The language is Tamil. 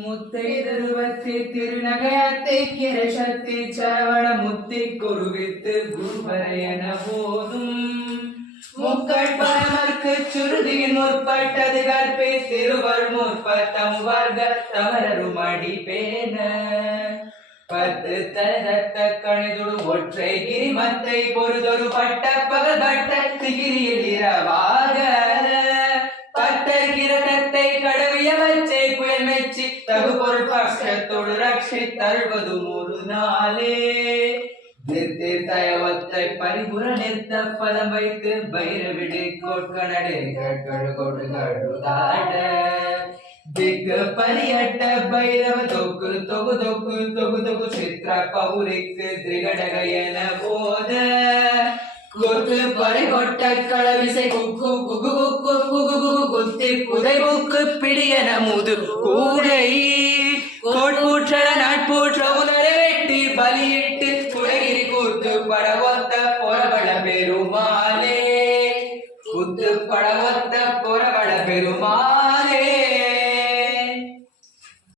முத்தைதருவத்தி திருநகையத்தை கிரசத்தி சரவண முத்தி குருவித்து குருபரையன போதும் முக்கட்பரமர்க்கு சுருதியின் முற்பட்டது கற்பே திருவர் முற்பத்தம் வர்க்க தமரரும் அடிப்பேன பத்து தரத்த கணிதுடு ஒற்றை கிரிமத்தை பொறுதொரு பட்ட பகபட்ட திகிரியில் இரவாக பத்தர் கிரதத்தை கடவிய வச்சை புயல் மெச்சி தகு பொருள் பட்சத்தோடு ரட்சி தருவது ஒரு நாளே தயவத்தை பரிபுர நிறுத்த பதம் வைத்து பைரவிடை கோட்கணடே கடுதாட திக்கு பரியட்ட பைரவ தொக்கு தொகு தொக்கு தொகு தொகு சித்திர பௌரிக்கு திரிகடகையன போத கொத்து பறிகொட்ட களவிசை குக்கு குகு குக்கு குகு குகு குத்தி புதை புக்கு பிடியன முது கூடை கோட்பூற்ற நாட்பூற்ற உலரை வெட்டி பலியிட்டு குலகிரி கூத்து படவொத்த பொறவள பெருமாளே கூத்து படவொத்த பொறவள பெருமாள்